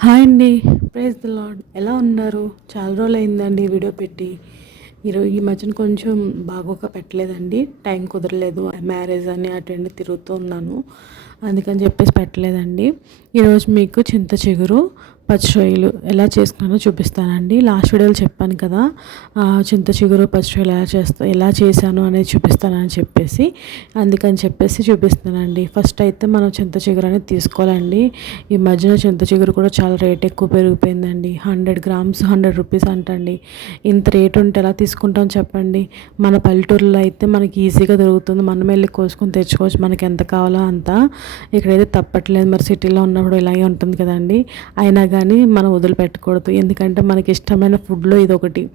Hi అండి. Praise the lord ఎలా ఉన్నారు? చాలా రోజులు అయిందండి వీడియో పెట్టి. మీరు ఈ మధ్యన కొంచెం బాగోక పెట్టలేదండి. టైం కుదరలేదు. మ్యారేజ్ అని అటెండ్ తిరుగుతూ ఉన్నాను. అందుకని చెప్పేసి పెట్టలేదండి. ఈరోజు మీకు చింత చిగురు పచ్చిరొయ్యలు ఎలా చేసుకున్నానో చూపిస్తానండి. లాస్ట్ వీడియోలో చెప్పాను కదా చింత చిగురు పచ్చిరొయ్యలు ఎలా చేస్తా ఎలా చేశాను అనేది చూపిస్తానని చెప్పేసి అందుకని చెప్పేసి చూపిస్తానండి ఫస్ట్ అయితే మనం చింత చిగురు అనేది తీసుకోవాలండి. ఈ మధ్యన చింత చిగురు కూడా చాలా రేట్ ఎక్కువ పెరిగిపోయిందండి. హండ్రెడ్ గ్రామ్స్ హండ్రెడ్ రూపీస్ అంటండి. ఇంత రేట్ ఉంటే ఎలా తీసుకుంటాం చెప్పండి? మన పల్లెటూరులో అయితే మనకి ఈజీగా దొరుకుతుంది. మనం వెళ్ళి కోసుకొని తెచ్చుకోవచ్చు. మనకి ఎంత కావాలో అంత. ఇక్కడైతే తప్పట్లేదు. మరి సిటీలో ఉన్నప్పుడు ఇలాగే ఉంటుంది కదండి. అయినా కానీ మనం వదిలిపెట్టకూడదు. ఎందుకంటే మనకి ఇష్టమైన ఫుడ్లో ఇది ఒకటి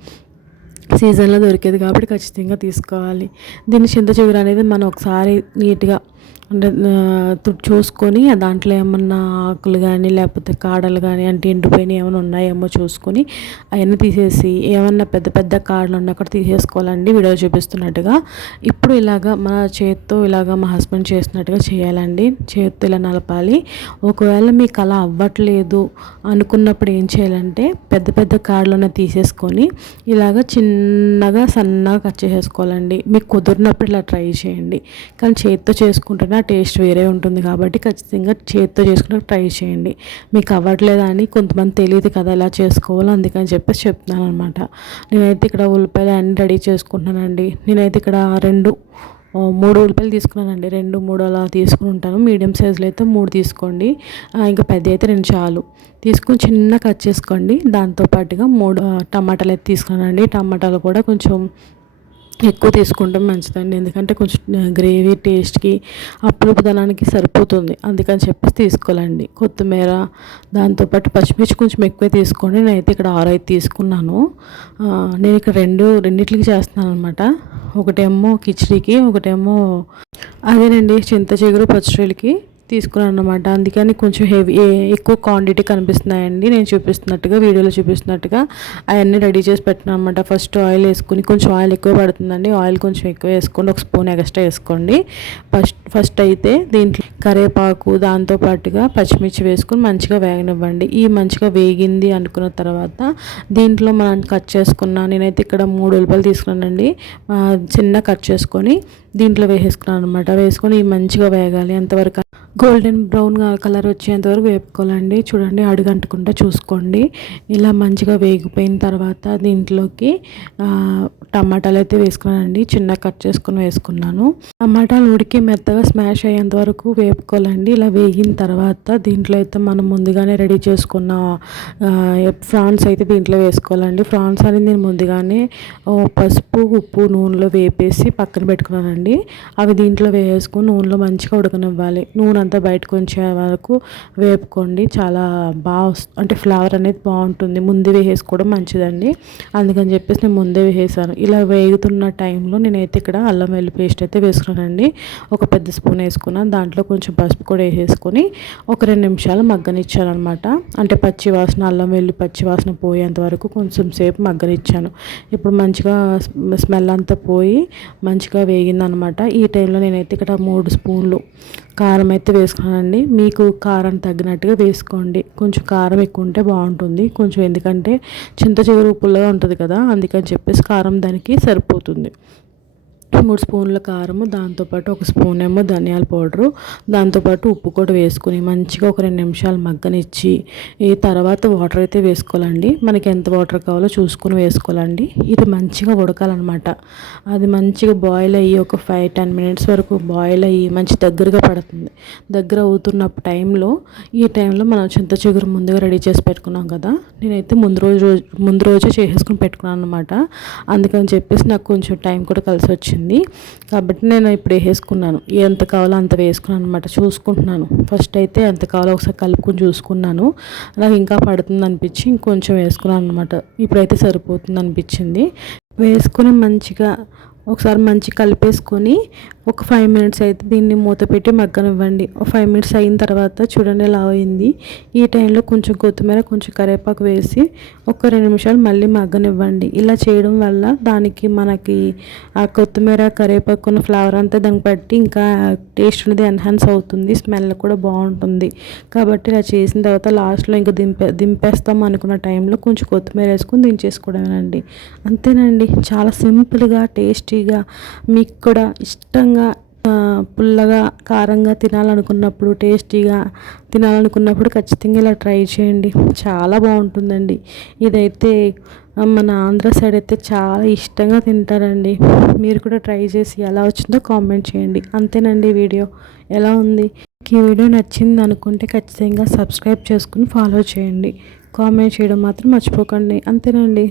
సీజన్లో దొరికేది కాబట్టి ఖచ్చితంగా తీసుకోవాలి. దీని చింత చిగురు అనేది మనం ఒకసారి నీట్గా అంటే తు- చూసుకొని దాంట్లో ఏమన్నా ఆకులు కానీ లేకపోతే కాడలు కానీ అంటే ఎండిపోయినవి ఏమైనా ఉన్నాయేమో చూసుకొని అవన్నీ తీసేసి ఏమన్నా పెద్ద పెద్ద కాడలు ఉన్నా కూడా తీసేసుకోవాలండి. వీడియో చూపిస్తున్నట్టుగా. ఇప్పుడు ఇలాగా మన చేత్తో ఇలాగా మా హస్బెండ్ చేసినట్టుగా చేయాలండి. చేత్తో ఇలా నలపాలి. ఒకవేళ మీకు అలా అవ్వట్లేదు అనుకున్నప్పుడు ఏం చేయాలంటే పెద్ద పెద్ద కాడలు తీసేసుకొని ఇలాగ చిన్నగా సన్నగా కట్ చేసేసుకోవాలండి మీకు కుదిరినప్పుడు ఇలా ట్రై చేయండి. కానీ చేతితో చేసుకుంటేనే ఆ టేస్ట్ వేరే ఉంటుంది కాబట్టి ఖచ్చితంగా చేత్తో చేసుకుంటే ట్రై చేయండి. మీకు అవ్వట్లేదా అని కొంతమంది తెలియదు కదా ఎలా చేసుకోవాలో అందుకని చెప్పేసి చెప్తున్నాను అనమాట నేనైతే ఇక్కడ ఉల్లిపాయలు అన్నీ రెడీ చేసుకుంటున్నానండి. నేనైతే ఇక్కడ రెండు మూడు ఉల్లిపాయలు తీసుకున్నానండి. రెండు మూడు అలా తీసుకుని ఉంటాను. మీడియం సైజులో అయితే మూడు తీసుకోండి. ఇంకా పెద్ద అయితే రెండు చాలు. తీసుకుని చిన్న కట్ చేసుకోండి. దాంతోపాటుగా మూడు టమాటాలు అయితే తీసుకున్నానండి. టమాటాలు కూడా కొంచెం ఎక్కువ తీసుకుంటే మంచిదండి. ఎందుకంటే కొంచెం గ్రేవీ టేస్ట్కి అప్పులుపుదనానికి సరిపోతుంది. అందుకని చెప్పేసి తీసుకోవాలండి. కొత్తిమీర దాంతోపాటు పచ్చిమిర్చి కొంచెం ఎక్కువే తీసుకోండి. నేనైతే ఇక్కడ ఆరు అయితే తీసుకున్నాను. నేను ఇక్కడ రెండు రెండిట్లకి చేస్తున్నాను అనమాట ఒకటేమో కిచడీకి ఒకటేమో అదేనండి చింత చిగురు పచ్చడికి. తీసుకున్నాను అనమాట అందుకని కొంచెం హెవీ ఎక్కువ క్వాంటిటీ కనిపిస్తున్నాయండి. నేను చూపిస్తున్నట్టుగా వీడియోలో చూపిస్తున్నట్టుగా అవన్నీ రెడీ చేసి పెట్టినాను అనమాట ఫస్ట్ ఆయిల్ వేసుకుని కొంచెం ఆయిల్ ఎక్కువ పడుతుందండి. ఆయిల్ కొంచెం ఎక్కువ వేసుకోండి. ఒక స్పూన్ ఎక్స్ట్రా వేసుకోండి. ఫస్ట్ ఫస్ట్ అయితే దీంట్లో కరివేపాకు దాంతో పాటుగా పచ్చిమిర్చి వేసుకొని మంచిగా వేగనివ్వండి. ఈ మంచిగా వేగింది అనుకున్న తర్వాత దీంట్లో మనం కట్ చేసుకున్న నేనైతే ఇక్కడ మూడు ఉల్లిపాయలు తీసుకున్నానండి. చిన్న కట్ చేసుకొని దీంట్లో వేసేసుకున్నాను అనమాట వేసుకొని మంచిగా వేగాలి. అంతవరకు గోల్డెన్ బ్రౌన్ కలర్ వచ్చేంత వరకు వేపుకోవాలండి. చూడండి అడుగంటకుండా చూసుకోండి. ఇలా మంచిగా వేగిపోయిన తర్వాత దీంట్లోకి టమాటాలు అయితే వేసుకున్నానండి. చిన్న కట్ చేసుకుని వేసుకున్నాను. టమాటాలు ఉడికి మెత్తగా స్మాష్ అయ్యేంత వరకు వేపుకోవాలండి. ఇలా వేగిన తర్వాత దీంట్లో అయితే మనం ముందుగానే రెడీ చేసుకున్న ఫ్రాన్స్ అయితే దీంట్లో వేసుకోవాలండి. ఫ్రాన్స్ అనేది నేను ముందుగానే పసుపు ఉప్పు నూనెలో వేపేసి పక్కన పెట్టుకున్నానండి. అవి దీంట్లో వేసుకుని నూనెలో మంచిగా ఉడకనివ్వాలి. నూనె అంతా బయటకు వచ్చే వరకు వేపుకోండి. చాలా బాగా అంటే ఫ్లేవర్ అనేది బాగుంటుంది. ముందే వేసుకోవడం మంచిదండి. అందుకని చెప్పేసి నేను ముందే వేసేసాను. ఇలా వేగుతున్న టైంలో నేనైతే ఇక్కడ అల్లం వెల్లి పేస్ట్ అయితే వేసుకున్నానండి. ఒక పెద్ద స్పూన్ వేసుకున్నాను దాంట్లో కొంచెం పసుపు కూడా వేసేసుకొని ఒక రెండు నిమిషాలు మగ్గనిచ్చాను అనమాట అంటే పచ్చి వాసన అల్లం వెల్లి పచ్చి వాసన పోయేంత వరకు కొంచెం సేపు మగ్గనిచ్చాను. ఇప్పుడు మంచిగా స్మెల్ అంతా పోయి మంచిగా వేగిందనమాట ఈ టైంలో నేనైతే ఇక్కడ మూడు స్పూన్లు కారం అయితే వేసుకున్నానండి మీకు కారం తగ్గినట్టుగా వేసుకోండి. కొంచెం కారం ఎక్కువ ఉంటే బాగుంటుంది. కొంచెం ఎందుకంటే చింత చిగురు పుల్లగా ఉంటుంది కదా అందుకని చెప్పేసి కారం దానికి సరిపోతుంది. మూడు స్పూన్ల కారము దాంతోపాటు ఒక స్పూన్ ఏమో ధనియాల పౌడరు దాంతోపాటు ఉప్పు కూడా వేసుకుని మంచిగా ఒక రెండు నిమిషాలు మగ్గనిచ్చి ఈ తర్వాత వాటర్ అయితే వేసుకోవాలండి. మనకి ఎంత వాటర్ కావాలో చూసుకుని వేసుకోవాలండి. ఇది మంచిగా ఉడకాలన్నమాట. అది మంచిగా బాయిల్ అయ్యి ఒక ఫైవ్ టెన్ మినిట్స్ వరకు బాయిల్ అయ్యి మంచి దగ్గరగా పడుతుంది. దగ్గర అవుతున్న టైంలో ఈ టైంలో మనం చింత చిగురు ముందుగా రెడీ చేసి పెట్టుకున్నాం కదా నేనైతే ముందు రోజు రోజు ముందు రోజే చేసేసుకుని పెట్టుకున్నాను అనమాట అందుకని చెప్పేసి నాకు కొంచెం టైం కూడా కలిసి వచ్చింది. కాబట్టి నేను ఇప్పుడు వేసుకున్నాను. ఎంత కావాలో అంత వేసుకున్నాను అనమాట చూసుకుంటున్నాను. ఫస్ట్ అయితే ఎంత కావాలో ఒకసారి కలుపుకొని చూసుకున్నాను. నాకు ఇంకా పడుతుంది అనిపించి ఇంకొంచెం వేసుకున్నాను అనమాట ఇప్పుడైతే సరిపోతుంది అనిపించింది. వేసుకొని మంచిగా ఒకసారి మంచి కలిపేసుకొని ఒక ఫైవ్ మినిట్స్ అయితే దీన్ని మూత పెట్టి మగ్గనివ్వండి. ఒక ఫైవ్ మినిట్స్ అయిన తర్వాత చూడండి ఎలా అయింది. ఈ టైంలో కొంచెం కొత్తిమీర కొంచెం కరివేపాకు వేసి ఒక రెండు నిమిషాలు మళ్ళీ మగ్గనివ్వండి. ఇలా చేయడం వల్ల దానికి మనకి ఆ కొత్తిమీర కరివేపాకు ఉన్న ఫ్లేవర్ అంతా దాన్ని బట్టి ఇంకా టేస్ట్ అనేది ఎన్హాన్స్ అవుతుంది. స్మెల్ కూడా బాగుంటుంది. కాబట్టి ఇలా చేసిన తర్వాత లాస్ట్లో ఇంకా దింపే దింపేస్తాం అనుకున్న టైంలో కొంచెం కొత్తిమీర వేసుకొని దించేసుకోవడమేనండి. అంతేనండి. చాలా సింపుల్గా టేస్టీగా మీకు కూడా ఇష్టంగా ఇష్టంగా పుల్లగా కారంగా తినాలనుకున్నప్పుడు టేస్టీగా తినాలనుకున్నప్పుడు ఖచ్చితంగా ఇలా ట్రై చేయండి. చాలా బాగుంటుందండి. ఇదైతే మన ఆంధ్ర సైడ్ అయితే చాలా ఇష్టంగా తింటారండి. మీరు కూడా ట్రై చేసి ఎలా వచ్చిందో కామెంట్ చేయండి. అంతేనండి వీడియో. ఎలా ఉంది? ఈ వీడియో నచ్చింది అనుకుంటే ఖచ్చితంగా సబ్స్క్రైబ్ చేసుకుని ఫాలో చేయండి. కామెంట్ చేయడం మాత్రం మర్చిపోకండి. అంతేనండి.